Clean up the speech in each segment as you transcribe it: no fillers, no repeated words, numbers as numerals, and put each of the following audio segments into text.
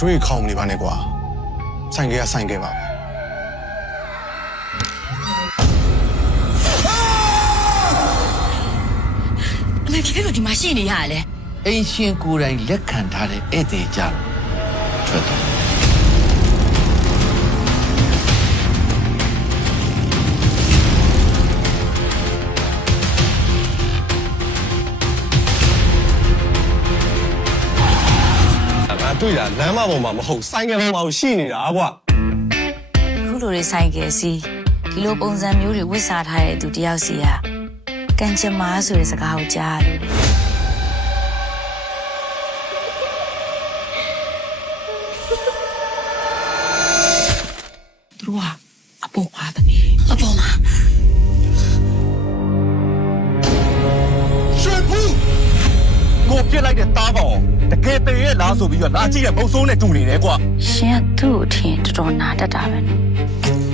တွေးခေါင်းနေပါနဲ့ကွာဆိုင်ကဆိုင်ခဲ့ပါအမေဖြစ်လို့ဒီမှာရှိနေရလဲ အိမ်ရှင်ကိုယ်တိုင်လက်ခံထားတဲ့ဧည့်သည်ကြထွက်တော့တွေ့တာလမ်းမပေါ်မှာမဟုတ်ဆိုင်ကယ်ပေါ်မှာရှိနေတာကွာ ခုလိုတွေဆိုင်ကယ်စီဒီလိုပုံစံမျိုးတွေဝစ်စားထားတဲ့သူတယောက်စီကကန်ချမားဆိုတဲ့စကားကိုကြားရတယ်သူကအပေါ်မှာတည်းအပေါ်မှာ ရွှေဖူးကိုပြစ်လိုက်တဲ့သားကောင်တကယ်တည်းရဲ့လားဆိုပြီးတော့လာကြည့်တဲ့မုတ်ဆိုးနဲ့တူနေတယ်ကွာ ရှင်ကသူ့အထင်တော်တော်နာတတ်တာပဲ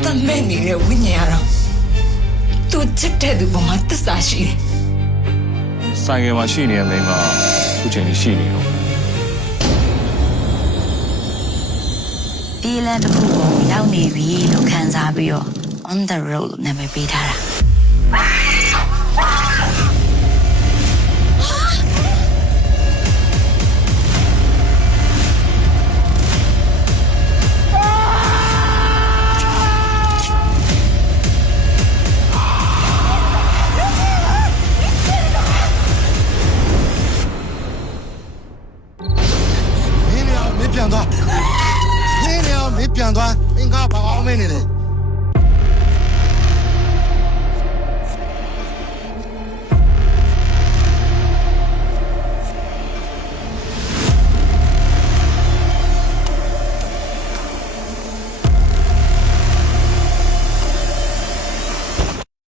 တမဲနေတဲ့ဝိညာဉ်ကတော့သူချစ်တဲ့သူပေါ်မှာသစ္စာရှိတယ် ဆိုင်ကယ်မှာရှိနေတဲ့မိန်းမအခုချိန်ကြီးရှိနေတော့ ဒီလန်တစ်ခုကိုရောက်နေပြီလို့ခံစားပြီးတော့ on the road နာမည်ပေးထားတာပြန်သွားမင်းလည်းမင်းပြန်သွားမင်းကဘာအောင်မင်းနေလဲ